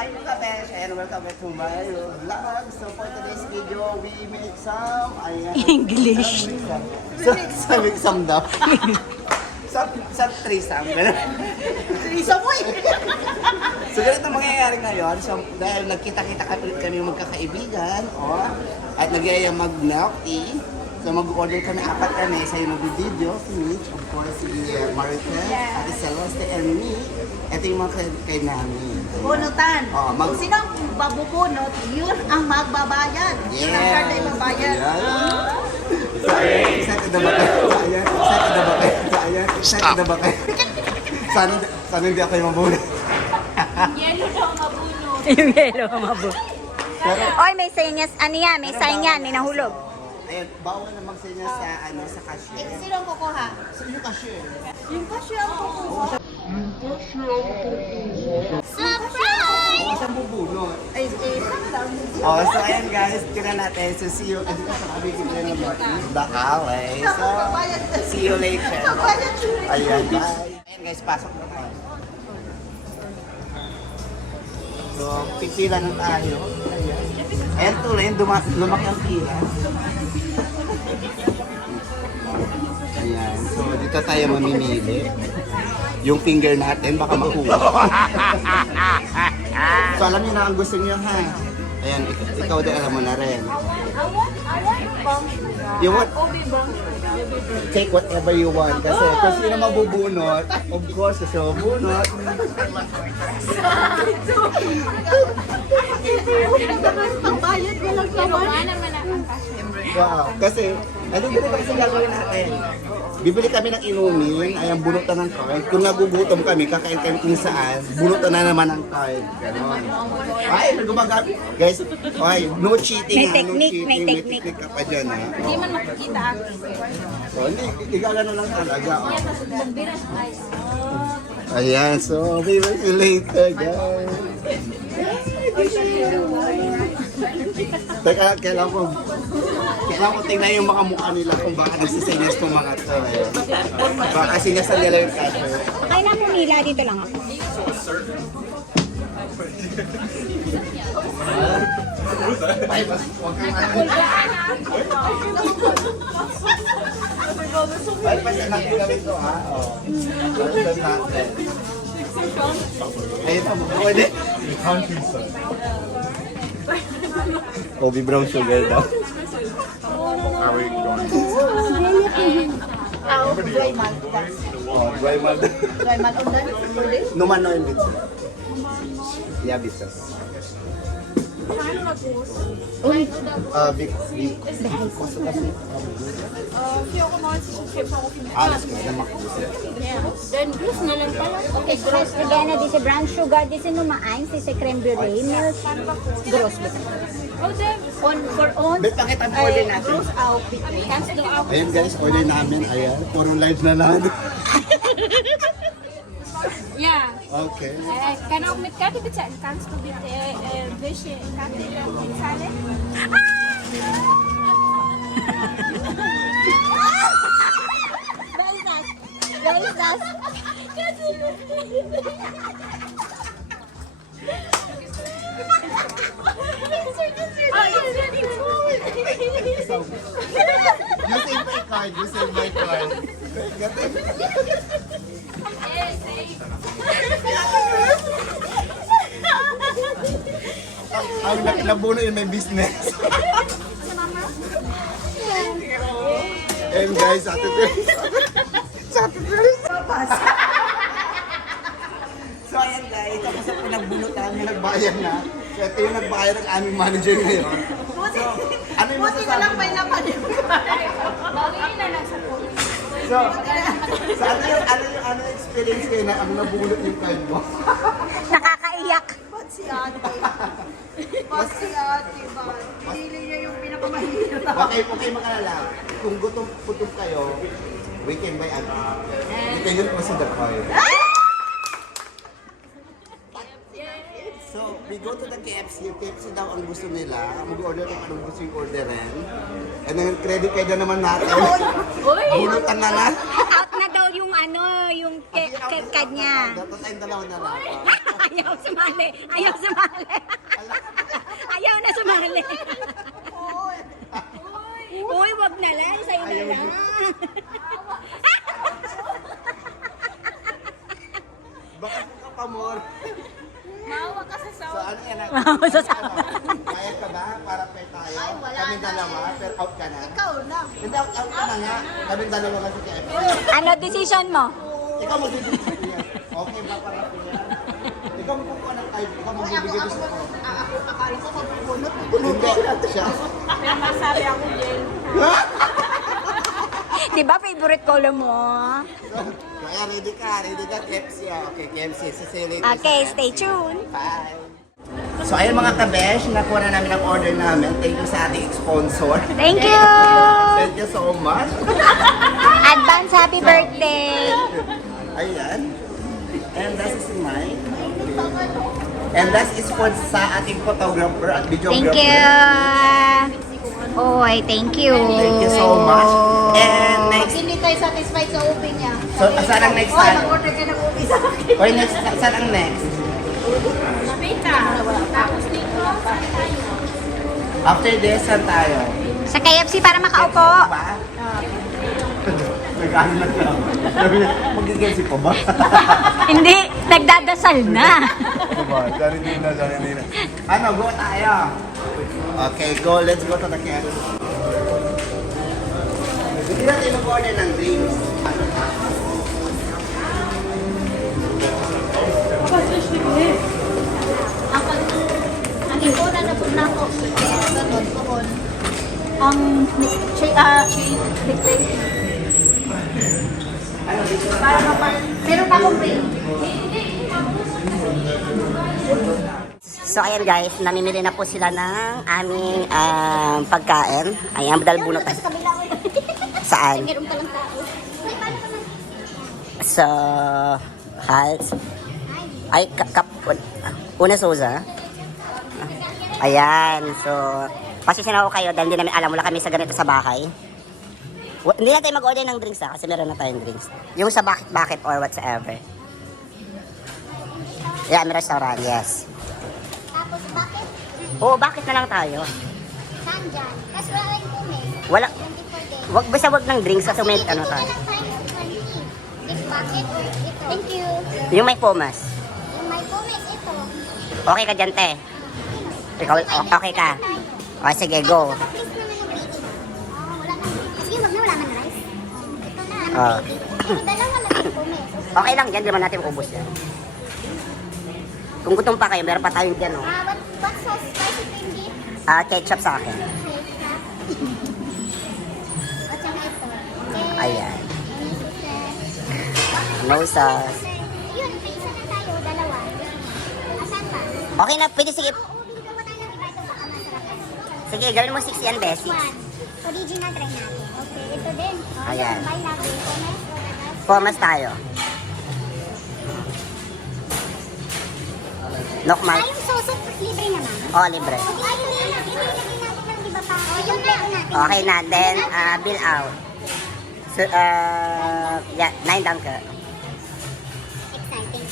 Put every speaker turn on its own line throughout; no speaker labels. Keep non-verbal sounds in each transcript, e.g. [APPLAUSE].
Hi mga besh and welcome back to my vlog. So for today's video, we make some... Ayan.
English.
Sa, sa [LAUGHS] make some daw. [LAUGHS] sa, sa threesome. [LAUGHS] Threesome mo so ganito ang mangyayari ngayon. So dahil nagkita-kita kami, kami magkakaibigan, oh, at nagyayang mag-milk tea. So mag-order kami, apat kami, sa'yo mag-video, si Mitch, of course, si uh, Maricel, Ate Celeste, and me. Ito yung mga kay, kay namin.
Bunutan.
Oh, mag-
Kung sino ang babubunot, yun ang magbabayad. Yun ang card ay babayad.
Excited na ba kayo? Ayan. Excited na ba kayo? Ayan. Excited na ba kayo? Sana, sana hindi ako yung mabulot.
Yung yellow ang mabo.
Pero, [LAUGHS]
Oy, may senyas. Ano yan? May sign yan. May nahulog.
Ayun, bawal na magsenya sa, ano, sa
Eh,
cashier.
sino ang kukuha?
So, yung cashier.
Yung cashier ang kukuha.
Huwag
Surprise!
siyang bubunot.
Ay, eh, lang.
Oh, so ayan guys, tingnan natin. So, see you. Andito sa kami, tingnan naman. Bakaway. So, see you later. Ayan, bye. Ayan guys, pasok na tayo. So, pipila na tayo. Ayan. Ayan tuloy, lumaki ang pila. Ayan, so dito tayo mamimili. Yung finger natin, baka makuha. [LAUGHS] so alam niyo na ang gusto niyo ha. Ayan, ik- ikaw din alam mo na rin. You want, take whatever you want. Kasi kung sino mabubunot, of course, kasi mabubunot.
Pagbayad mo lang naman.
Wow. Kasi, ano ba kasi gagawin natin? Bibili kami ng inumin, ayan, bunutan ng card. Kung nagugutom kami, kakain kami kung saan, bunutan na naman ng card. Ganon. Ay, may gumagamit. Guys, ay, no cheating
May
ha, no
technique,
cheating.
may
May
technique.
technique ka pa dyan ha.
Hindi man makikita ako.
So, hindi, igagano lang talaga. Oh. Ayan, so we will see later, guys. Teka, kailangan ko, kailangan ko tingnan yung mga mukha nila kung baka nagsisinyas ng mga to. eh. Baka sinyasan nila yung cashier.
Kaya na pumila. Dito lang ako.
Ay, mas, huwag kang ano. Kasi natin gawin to, ha? Oh. Gawin natin. Ayun pa, pwede. Kobe Brown sugar daw.
Tao, dry man.
Oh, dry malt.
Dry man undan. Pwede?
Numan no yung bitso. Yeah, bitso. Ah, big, big. Kusto kasi. Alas ka, na makusa.
Okay, gross. Again, this is brown sugar. This is numain. This is creme brulee. Milk. Gross.
On, for on.
Bet, pakita mo order natin.
Gross out.
Ayan guys, order namin. Ayan, puro live na lang. [LAUGHS]
Ja,
Okay.
äh, kann auch mit Karte bezahlen. Kannst du bitte äh, welche Karte bezahlen?
What is that?
You save my card, you save my card. Ang na- nabuno yung may business. And guys, sa atin Sa atin So ayan guys, tapos ang pinagbunutan, yung nagbayad na. So ito yung nagbayad ng aming manager ngayon.
Buti,
Yung
buti na lang may laman yung [LAUGHS]
Bagay na lang sa police.
So, so ano yung, ano yung, ano yung experience kayo na ang nabulot yung card mo? [LAUGHS]
Nakakaiyak.
Ba't si ate? Ba't si ate ba? Pinili niya yung pinakamahirap.
Okay, okay makalala. Kung gutom gutom kayo, we can buy. You can use also the card. So, we go to the KFC. KFC daw ang gusto nila. Mag-order kung anong gusto yung orderin. And then, credit card na naman natin. Bulutan na na.
Out na daw yung ano, yung ke- ke- kad niya.
Dapat tayong dalawa na lang. [LAUGHS]
Ayaw sumali. Ayaw sumali. [LAUGHS] Ayaw na sumali. Uy, wag na lang. Sa'yo na lang.
Baka ka pa more. So ano yan? [LAUGHS]
Maawa sa sawa.
Kaya ka ba? Para pair tayo?
Ay, wala
Kami
na
dalawa, pero out ka na.
Ikaw lang.
Hindi, out, out ka na nga. Kami dalawa kasi kaya.
Ano decision mo?
Ikaw ko yan. Okay ba para yan? Ikaw magkukuha ng type. Ikaw magbibigay gusto ko.
Ah, ako, akala ko mabubunot.
Hindi, siya.
Pero masabi ako din.
Di ba favorite color mo?
Kaya ready ka, ready ka, KFC. ah. Okay, KFC. Sisilid.
Okay, stay tuned.
Bye. So ayun mga kabesh, nakuha na namin ang order namin. Thank you sa ating sponsor.
Thank you!
Thank you so much. [LAUGHS]
Advance happy birthday!
Ayan. And that is mine. And that is for sa ating photographer at videographer.
Thank you! Oy, thank you!
Thank you so much. And
Pag
next,
hindi tayo satisfied sa ubi niya.
So, saan ang next
Oy,
time?
nag-order ka ng ubi sa akin.
or next, saan ang next?
Mabita. Tapos dito, saan tayo?
After this, saan tayo?
Sa KFC para makaupo.
Pa? [LAUGHS] Nag-ano na lang. [LAUGHS] Magigensi pa ba? [LAUGHS]
Hindi, nagdadasal na.
Diba? Sorry din na, sorry din na. Ano, go tayo. Okay, go. Let's go to the cafe. Hindi natin mag-order ng drinks. Ano na?
Ang ipuna na po na ako. Ganun, doon.
Ang, ah,
Para mapal... Pero pa akong free.
So ayan guys, namimili na po sila ng aming um, pagkain. Ayan,
kabila ko. [LAUGHS]
Saan?
Meron pa lang tao.
So, halt. Ay, kap, una soza. Ayan, so, pasensya na ako kayo dahil hindi namin alam, wala kami sa ganito sa bahay. Wa- Hindi na tayo mag-order ng drinks ha, kasi meron na tayong drinks. Yung sa bakit-bakit or whatsoever. Yeah, may restaurant, yes.
Bakit?
Oo, bakit na lang tayo?
Saan dyan? Kasi wala yung pume.
Wala,
24 days.
wag basta wag ng drinks kasi may ano tayo.
na lang tayo ng 20. This bucket or ito? Thank you.
Yung may pumas.
Yung may pume, ito.
Okay ka dyan, te? Ikaw, o- okay ka? O, sige, go.
Please naman yung baby. Oh, wala na. Sige, wag na, wala man rice. Ito na,
Ah.
ang baby. Yung dalawa lang yung pume. So,
Okay lang yan, di naman natin ubos yan. Kung gutom pa kayo, meron pa tayong dyan, oh.
Ah, what, what sauce? Spicy pinky?
Ah, ketchup sa akin.
At saka ito. Eh,
Ayan. [LAUGHS] No sauce.
Yun, may isa na tayo, dalawa. Asan pa?
Okay na, pwede sige.
Oo, binigyan mo tayo ng iba ito baka masarap.
Sige, gawin mo 6 yan, be. 6.
One. Original try natin. Okay, ito din. Oh,
Ayan.
Buy natin. Comment, comment.
Pumas tayo. Nokmal.
Ah, yung sauce, libre.
Okay na, then, ah, bill out. So, uh, yeah, 9 danke.
Exciting.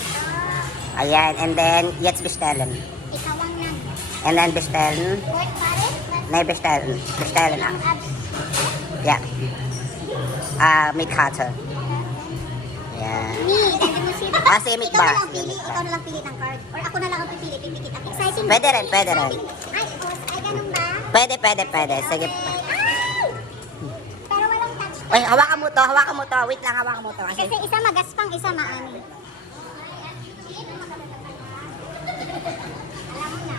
Ayan, and then, jetzt bestellen.
Ikaw ang nag.
And then bestellen. Nee, bestellen. Bestellen auch. Ja. Ah, mit Karte. Ja.
Siya.
Ah, si Mick
Ikaw na
ba?
lang pili.
Ba?
Ikaw na lang pili ng card. Or ako na lang ang pipili. Pipili kita. Exciting.
Pwede rin, pwede rin.
Ay, boss. Ay, ganun ba?
Pwede, pwede, pwede. Sige.
Ay! Pero walang touch.
Ay, hawakan mo to, hawakan mo to. Wait lang, hawakan mo to. Kasi,
Kasi isa magaspang, isa maani. Alam mo na.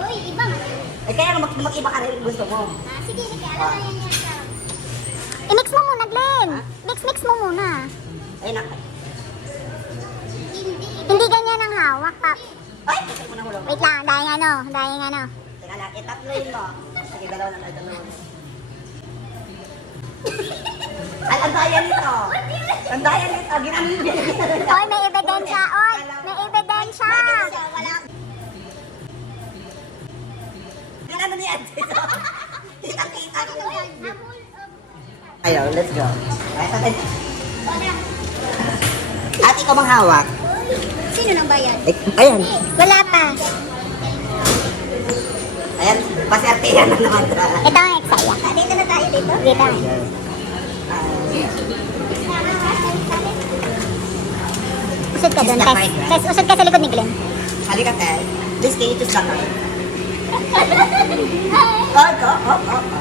Uy, iba nga.
eh, kaya mag mag-iba ka rin gusto mo.
Ah, sige, sige. Alam na yan yan. I-mix mo muna, Glenn. Mix-mix mo muna.
Ay, nak.
Ang hawak, Pap.
Ay, kasi mo na.
Wait lang, dahil ano, dahil ano.
Teka lang, itatloyin mo. Sige, dalawa na dalawa. [LAUGHS] Ay, ang daya nito. Ang daya nito. Ginamit niya.
Oy, may ebidensya. Oy, may ebidensya.
Ginano niya dito. Kita-kita. Ayaw, let's go. Ay, At ikaw manghawak.
Sino nang bayad?
Eh, ayan.
Wala pa.
Ayan, paserte yan na naman.
Ito ang eksaya. Dito na tayo dito? Dito. Usod ka doon, Tess. Tess, usod ka sa likod ni Glenn.
Halika, Ted. Please, can you choose the card? Oh, go, oh, oh, oh.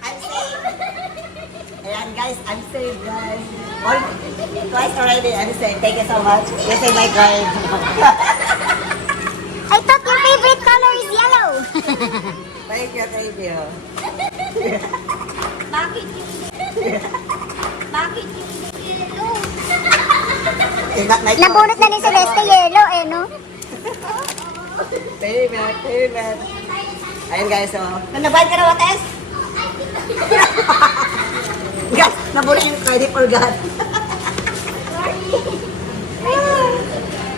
I'm safe. Ayan, guys, I'm safe, guys. All, twice already, I'm safe. Thank you so much. You say my card. [LAUGHS]
I thought your favorite color is yellow. [LAUGHS]
thank you, thank you. [LAUGHS]
Bakit hindi? Bakit
card?
Nabunot na ni Celeste yellow eh, no?
Payment, payment. Ayun guys, so. Nanabayad ka na else? Guys, nabula yung credit for God.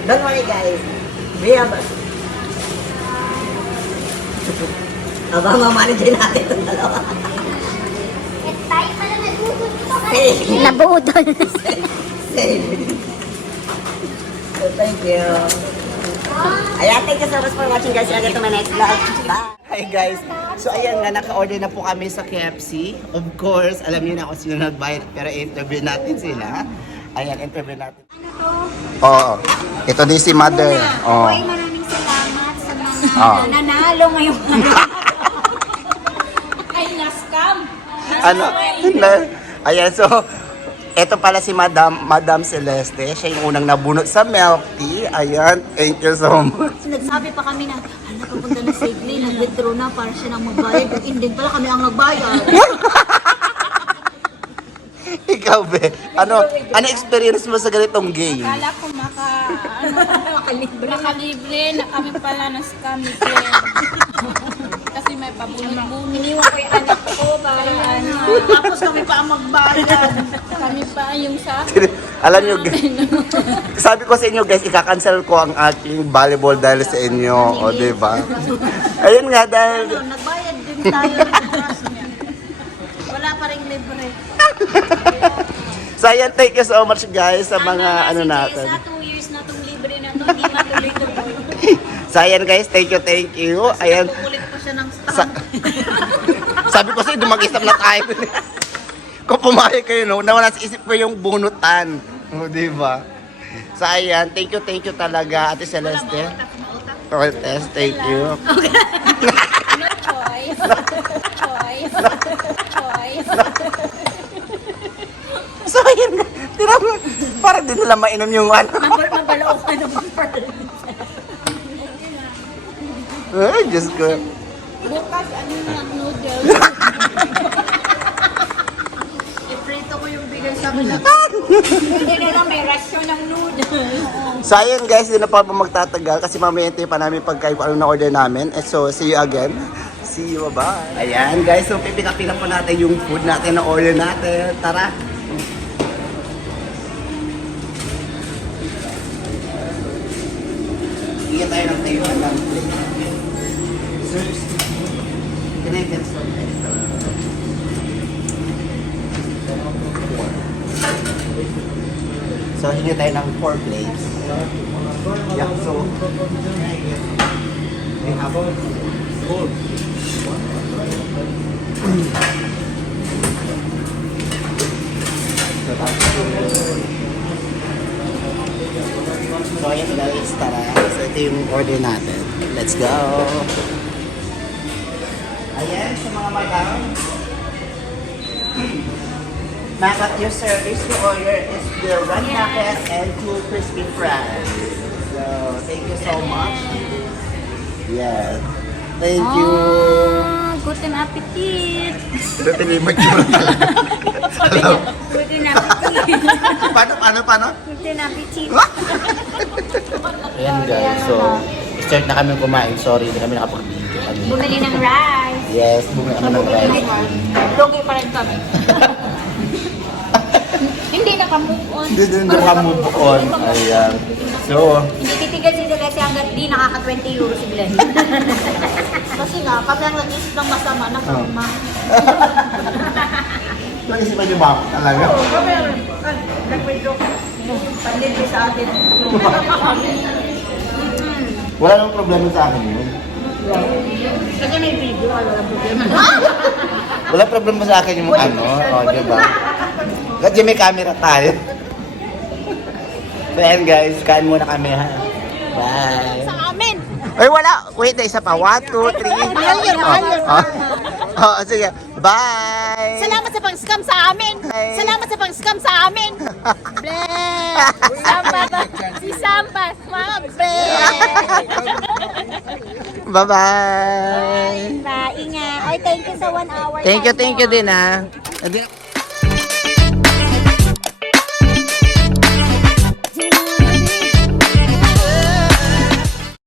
Don't worry guys. We have... Aba, mamanage natin itong dalawa.
Tayo pala nagugod
Save.
Nabudol.
Save. So, thank you. Ayan, thank you so much for watching guys. Again to my next vlog. Bye.
Hi guys! So ayan nga, naka-order na po kami sa KFC. Of course, alam niyo na kung sino nagbayad, pero interview natin sila. Ayan, interview natin. Oo. Ito din si Mother. Oo.
Hoy, maraming salamat sa mga
Ah.
nanalo ngayong [LAUGHS]
Ay, na-scam.
Ano? Na, ayan, so, ito pala si Madam, Madam Celeste. Siya yung unang nabunot sa milk tea. Ayan, thank you so much.
Nagsabi pa kami na, kapunta na safely, nag-withdraw na para siya nang magbayad. At hindi pala kami ang nagbayad. [LAUGHS]
Ikaw, be. Ano, ano experience mo sa ganitong game?
Kala ko maka, ano, [LAUGHS] makalibre. Makalibre na kami pala na scam Glenn. [LAUGHS] Kasi may pabunod-bunod. Iniwan ko yung anak ko para ano.
Tapos kami pa ang magbayad.
Kami pa yung sa...
Alam nyo, guys, sabi ko sa inyo guys, ika-cancel ko ang aking volleyball dahil sa inyo. O, di ba? Ayun nga, dahil...
Ano, nagbayad din tayo ng trust niya. Wala pa rin libre.
So, ayan, thank you so much guys sa mga ano natin.
Sa 2 years na itong libre na ito, hindi matuloy-tuloy. [LAUGHS]
So, ayan guys, thank you, thank you. Ayan,
Kukulit pa siya ng
sa, sabi ko sa'yo, mag-isip na tayo. Kung pumayag kayo, no, nawala sa isip ko yung bunutan. O, di ba? So, ayan, thank you, thank you talaga, Ate Celeste. Okay, test, thank you.
No choice. choice. choice.
So, nga, tira mo, parang di nila mainom yung ano.
Mabal- Mabalao ka naman.
Ay, Diyos ko.
Bukas, ano ng noodles.
Iprito ko yung bigay sa akin. [LAUGHS]
Hindi na lang may rasyon ng noodles.
So, ayun guys, hindi na pa magtatagal kasi mamaya hintayin pa namin pagkain kung ano na-order namin. And so, see you again. See you, bye Ayan guys, so pipikapin na po natin yung food natin na order natin. Tara! Bigyan tayo ng tayo ng plate. Sir, can I get some extra? So, hingi tayo ng 4 plates. Yeah, so... We have four. So, ayan guys, tara. So, ito yung order natin. Let's go! Ayan, sa mga madam. Mac at your service, your order is the one nugget and two crispy fries. So, thank you so much. Yes. Thank you.
Ah, guten appetit.
Talaga. Hello.
Guten appetit.
paano, paano, paano?
Guten appetit.
Ayan guys, so start na kami kumain. Sorry, hindi kami nakapag-video.
Bumili ng rice.
Yes, bumili kami ng rice.
Lugi pa rin kami. [LAUGHS] Naka-move on.
Hindi din doon ka move on. Ayan. So,
Hindi titigal si Celeste hanggat di nakaka 20 euro si Glenn. [LAUGHS]
Kasi nga, pag lang nag-isip ng masama, nakalma. [LAUGHS]
Nag-isipan niyo ba talaga?
Kami, nagpwede pandito sa atin. [LAUGHS]
Wala namang problema sa akin yun.
Kasi may video, wala problema.
Wala problema sa akin yung ano, o, di ba? Kasi may camera tayo. So, ayan guys, kain muna kami ha. Bye.
Sa amin!
Ay, wala. Wait, na isa pa. One, two, three.
Mahal yun, mahal yun.
Oh, oh, sige. Bye.
Salamat sa pang-scam sa amin!
Hi.
Salamat sa pang-scam sa amin! Bleh! [LAUGHS] Sampas! Si Sampas! Mga bleh!
Bye-bye.
Ba, ingat. Ay, thank you sa one hour.
Thank you, thank you din ha.